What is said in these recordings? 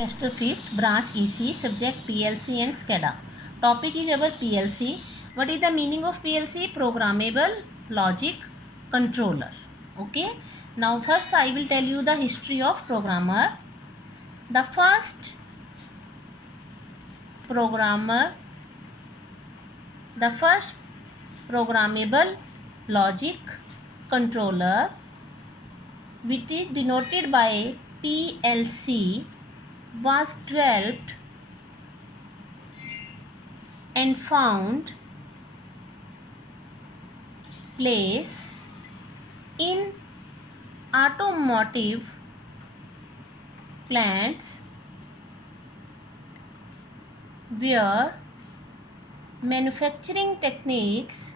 Semester 5th, branch EC, subject PLC and SCADA. Topic is our PLC. What is the meaning of PLC? Programmable Logic Controller. Okay. Now first I will tell you the history of programmer. The first programmable logic controller, which is denoted by PLC, was developed and found place in automotive plants where manufacturing techniques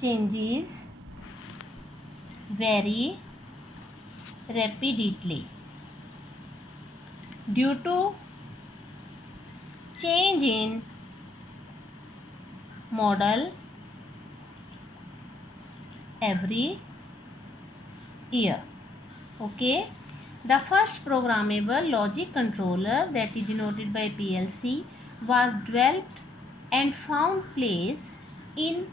changes very rapidly due to change in model every year. Okay. The first programmable logic controller, that is denoted by PLC, was developed and found place in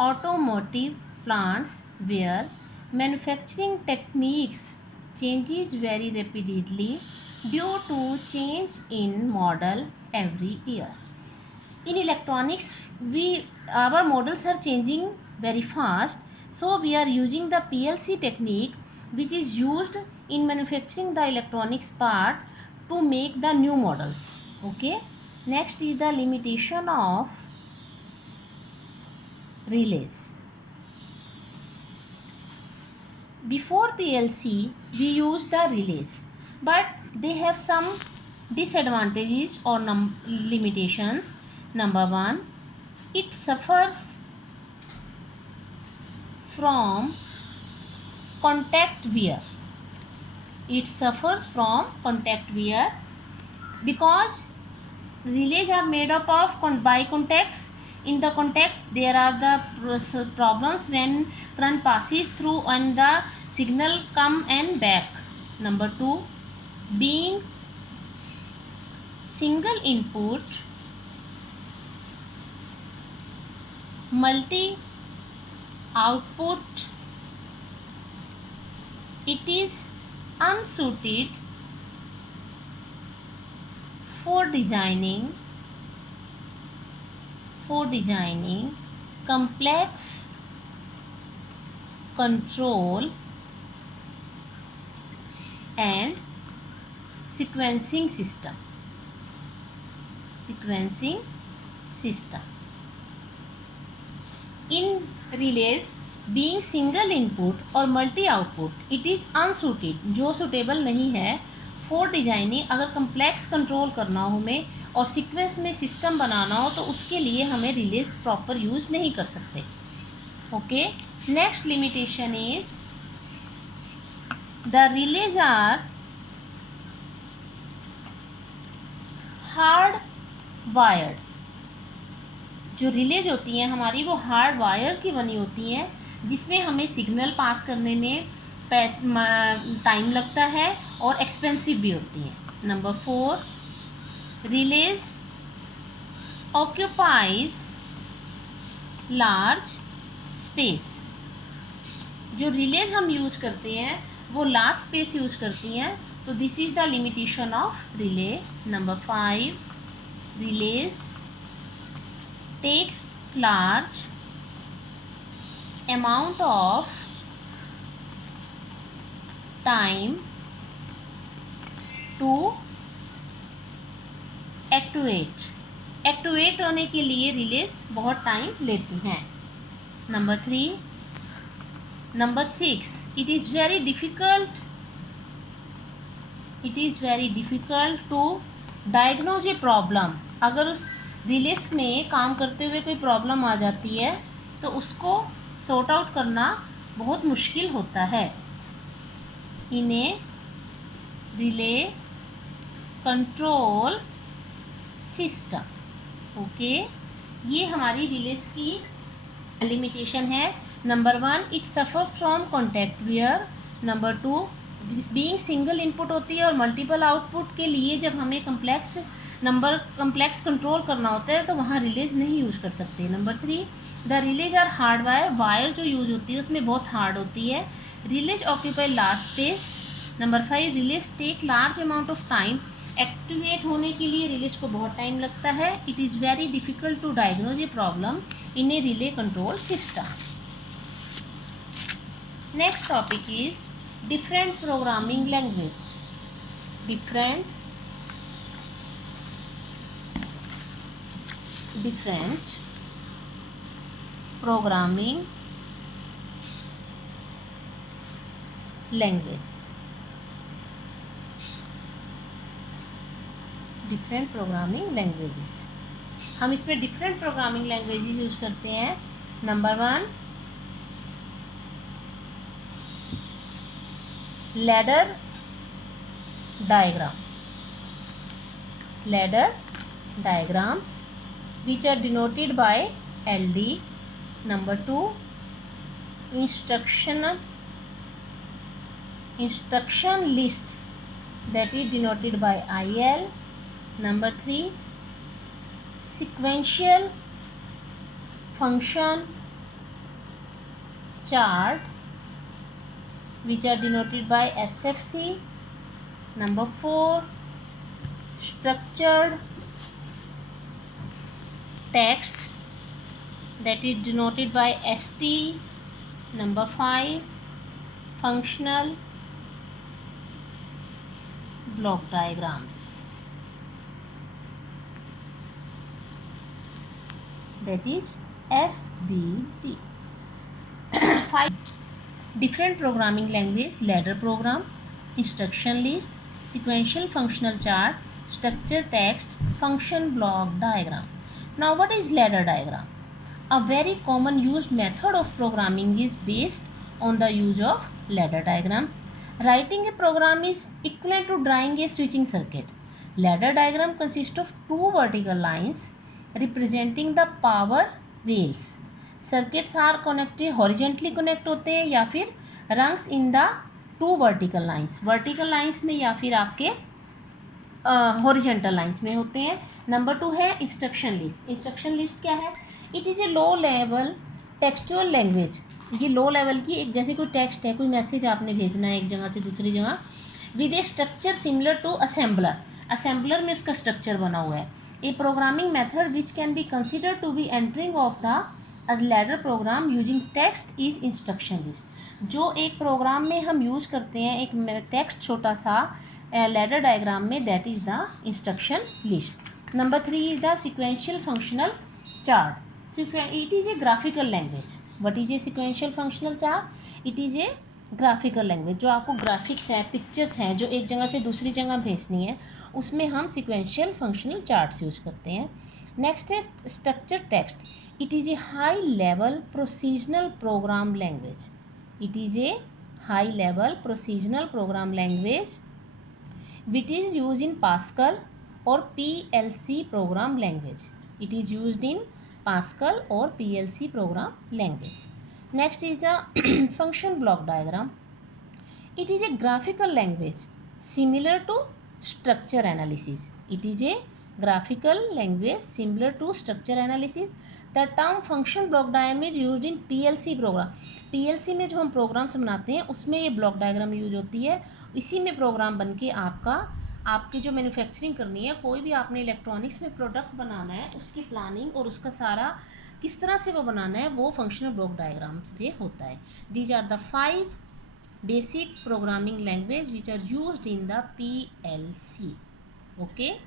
automotive plants where manufacturing techniques changes very rapidly due to change in model every year. In electronics, our models are changing very fast, so we are using the PLC technique, which is used in manufacturing the electronics part to make the new models. Okay. Next is the limitation of relays. Before PLC, we use the relays, but they have some disadvantages or limitations. Number one, it suffers from contact wear. Because relays are made up of by contacts. In the contact, there are the problems when current passes through and the signal come and back. Number two, being single input, multi output, it is unsuited for designing complex control and sequencing system. In relays, being single input और multi output, it is unsuited, जो suitable नहीं है for designing. अगर complex control करना हो हमें और sequence में system बनाना हो तो उसके लिए हमें relays proper use नहीं कर सकते. Okay. Next limitation is the relays are hard wired. जो रिलेज होती हैं हमारी वो हार्ड वायर की बनी होती हैं, जिसमें हमें सिग्नल पास करने में टाइम लगता है और एक्सपेंसिव भी होती हैं. Number four, release occupies large space. जो रिलेज हम यूज करते हैं वो लार्ज स्पेस यूज करती हैं, तो this is the limitation of relay. Number five, release takes large amount of time to एक्टुएट होने के लिए रिलेज बहुत टाइम लेती हैं. Number six, it is very difficult to diagnose a problem. अगर उस रिलेज में काम करते हुए कोई प्रॉब्लम आ जाती है तो उसको सॉर्ट आउट करना बहुत मुश्किल होता है. इन्हें रिले कंट्रोल सिस्टम. ओके, ये हमारी रिलेज की लिमिटेशन है, number 1 it suffer from contact wear, number 2 being single input होती है और मल्टीपल आउटपुट के लिए जब हमें कम्प्लेक्स कंट्रोल करना होता है तो वहाँ रिलेज नहीं यूज़ कर सकते, number 3 the relays are hard wire जो यूज होती है उसमें बहुत हार्ड होती है, relays occupy large space, number 5 relays take large amount of time, activate होने के लिए रिलेज को बहुत टाइम लगता है, it is very difficult to diagnose a problem in a relay control system. Next topic is different programming language, different programming language, different programming languages. हम इसमें different programming languages use करते हैं, number 1 ladder diagrams which are denoted by LD, number 2 instruction list that is denoted by IL, number 3 sequential function chart which are denoted by SFC, number 4 structured text that is denoted by ST, number 5 functional block diagrams that is FBD. 5 different programming language, ladder program, instruction list, sequential functional chart, structured text, function block diagram. Now what is ladder diagram? A very common used method of programming is based on the use of ladder diagrams. Writing a program is equivalent to drawing a switching circuit. Ladder diagram consists of two vertical lines representing the power rails. Circuits are connected horizontally connect होते हैं या फिर rungs in the two vertical lines. Vertical lines में या फिर आपके horizontal lines में होते हैं। नंबर 2 है इंस्ट्रक्शन लिस्ट। इंस्ट्रक्शन लिस्ट क्या है? It is A low level textual language. ये लो लेवल की एक जैसे कोई टेक्स्ट है, कोई मैसेज आपने भेजना है एक जगह से दूसरी जगह, with a structure similar to assembler. Assembler में इसका स्ट्रक्चर बना हुआ है। A programming method which can be consider to be entering of the ladder program using text is instruction list. जो एक प्रोग्राम में हम यूज करते हैं एक टेक्स्ट छोटा सा लैडर डायग्राम में, that is the instruction list. Number 3 is the sequential functional chart. It is A graphical language. What is a sequential functional chart? It is A graphical language. जो आपको graphics हैं, pictures हैं, जो एक जगह से दूसरी जगह भेजनी है, उसमें हम सिक्वेंशियल फंक्शनल चार्ट्स यूज करते हैं। नेक्स्ट है structure text. It is a high level procedural program language. It is a high level procedural program language which is used in Pascal or PLC program language. It is used in Pascal or PLC program language. Next is the function block diagram. It is a graphical language similar to structure analysis. It is a graphical language similar to structure analysis. The term function block diagram is used in PLC program. PLC में जो हम programmes बनाते हैं उसमें ये block diagram use होती है। इसी में प्रोग्राम बन के आपकी जो मैन्युफैक्चरिंग करनी है, कोई भी आपने इलेक्ट्रॉनिक्स में प्रोडक्ट बनाना है, उसकी प्लानिंग और उसका सारा किस तरह से वो बनाना है वो फंक्शनल ब्लॉक डायग्राम्स पे होता है। These are the 5 basic programming language which are used in the PLC. Okay,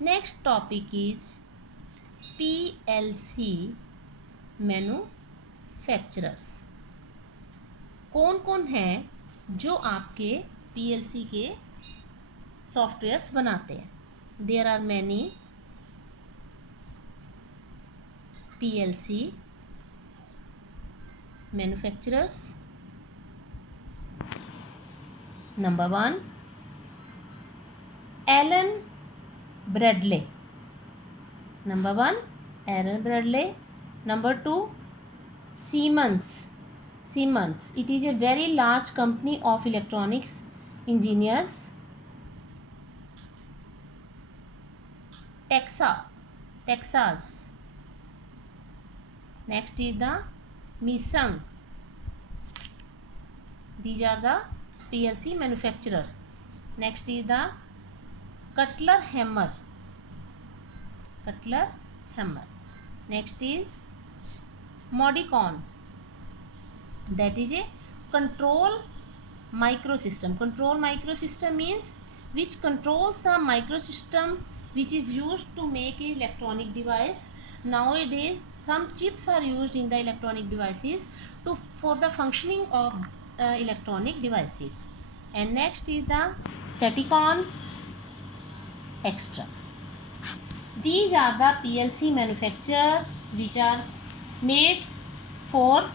next topic is PLC manufacturers. कौन कौन है जो आपके PLC के सॉफ्टवेयर्स बनाते हैं? There are many PLC manufacturers. Number 1 Allen Bradley. Number 1 Allen Bradley. Number 2 Siemens. It is a very large company of electronics engineers. Texas. Next is the Misung. These are the PLC manufacturer. Next is the Cutler Hammer. Next is Modicon. That is a control microsystem. Control microsystem means which controls the microsystem which is used to make an electronic device. Nowadays some chips are used in the electronic devices for the functioning of electronic devices. And next is the Seticon Extra. These are the PLC manufacturer which are made for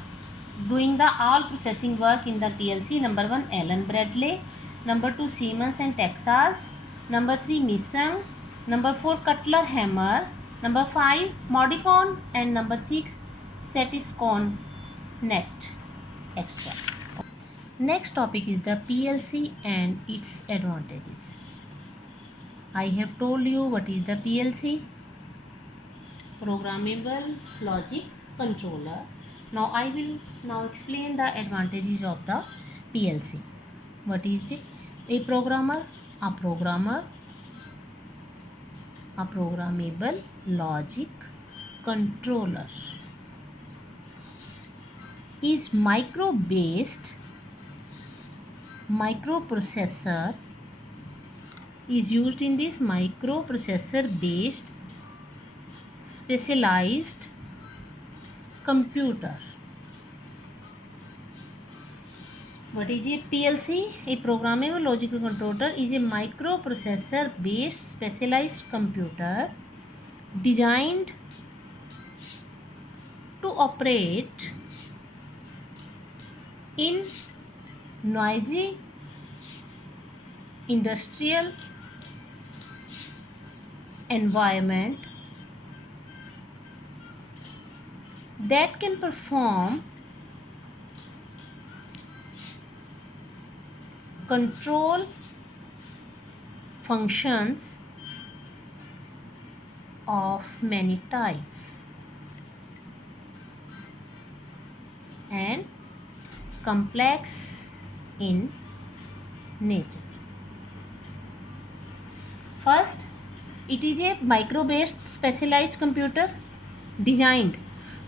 doing the all processing work in the PLC. Number 1 Allen Bradley, number 2 Siemens and Texas, number 3 Misung, number 4 Cutler Hammer, number 5 Modicon, and number 6 Setiscon Net Extra. Next topic is the PLC and its advantages. I have told you what is the PLC, programmable logic controller. Now I will explain the advantages of the PLC. What is it? A programmable logic controller is microprocessor is used in this microprocessor based specialized computer. What is a PLC? A programmable logical controller is a microprocessor based specialized computer designed to operate in noisy industrial environment that can perform control functions of many types and complex in nature. First, it is a micro-based specialized computer designed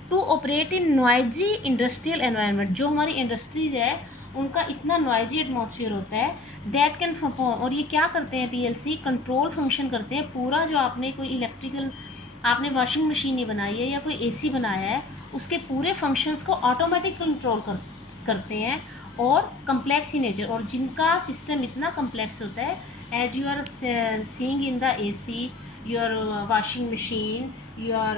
to operate in noisy industrial environment. जो हमारी industries है उनका इतना noisy atmosphere होता है that can perform. और ये क्या करते हैं PLC? कंट्रोल फंक्शन करते हैं. पूरा जो आपने कोई इलेक्ट्रिकल आपने वॉशिंग मशीन ही बनाई है या कोई AC बनाया है उसके पूरे फंक्शंस को ऑटोमेटिक कंट्रोल करते हैं और कम्प्लेक्स इन नेचर. और जिनका सिस्टम इतना कम्प्लेक्स होता है as you are seeing in the AC, your washing machine, your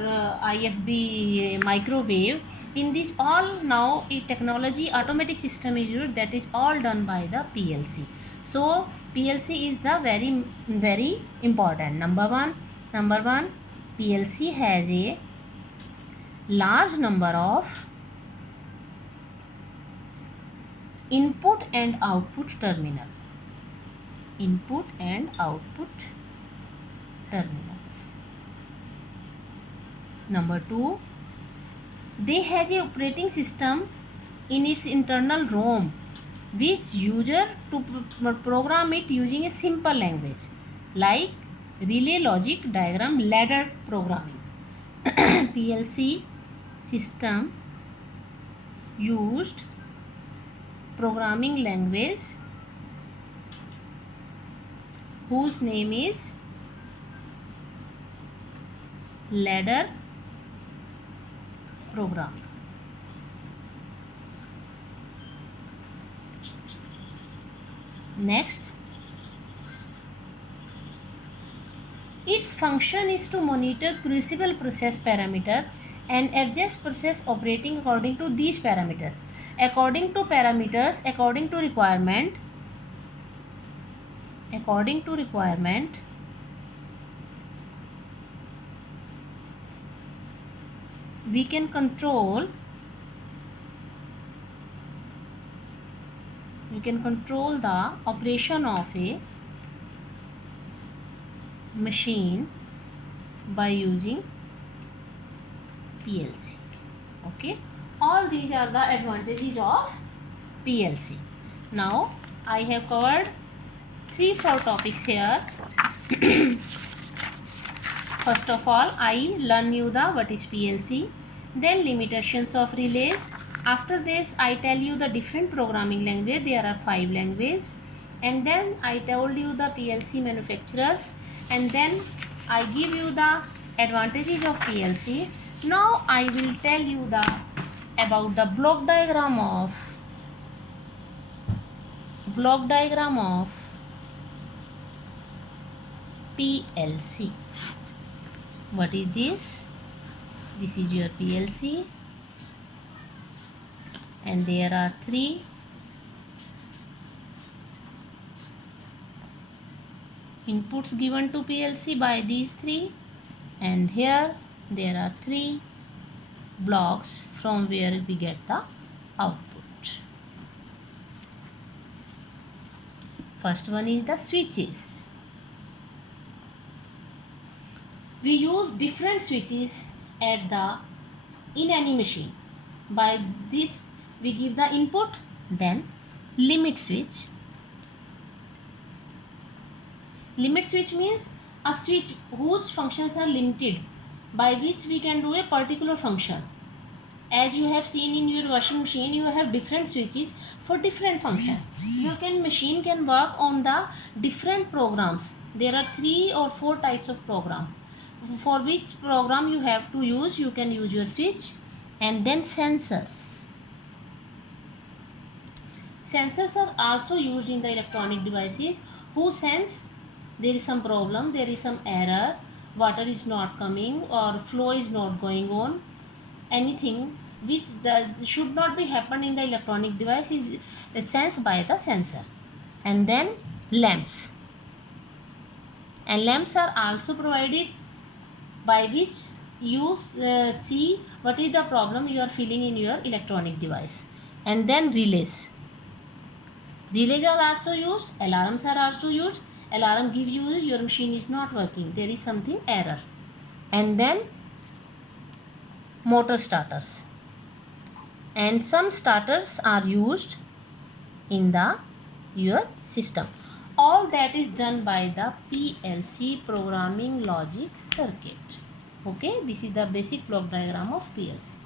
IFB microwave, in this all now a technology automatic system is used, that is all done by the PLC. So PLC is the very important. Number one PLC has a large number of input and output terminals. Number 2, they have a operating system in its internal ROM which user to program it using a simple language like relay logic diagram ladder programming. PLC system used programming language whose name is ladder programming. Next, its function is to monitor crucible process parameter and adjust process operating according to these parameters. According to requirement, we can control we can control the operation of a machine by using PLC. Okay, all these are the advantages of PLC. Now I have covered 3-4 topics here. First of all, I learn you the what is PLC, then limitations of relays. After this, I tell you the different programming language. There are 5 languages, and then I told you the PLC manufacturers, and then I give you the advantages of PLC. Now I will tell you the about the block diagram of PLC. What is this? This is your PLC, and there are 3 inputs given to PLC by these 3, and here there are 3 blocks from where we get the output. First one is the switches. We use different switches in any machine. By this we give the input, then limit switch. Limit switch means a switch whose functions are limited, by which we can do a particular function. As you have seen in your washing machine, you have different switches for different functions. Your machine can work on the different programs. There are 3 or 4 types of program. For which program you have to use, you can use your switch. And then sensors. Sensors are also used in the electronic devices who sense there is some problem, there is some error, water is not coming or flow is not going on. Anything which should not be happen in the electronic device is sensed by the sensor. And then lamps. And lamps are also provided, by which you see what is the problem you are feeling in your electronic device. And then relays. Relays are also used. Alarms are also used. Alarm give you your machine is not working, there is something error. And then motor starters. And some starters are used in your system. All that is done by the PLC, programming logic circuit. Okay, this is the basic block diagram of PLC.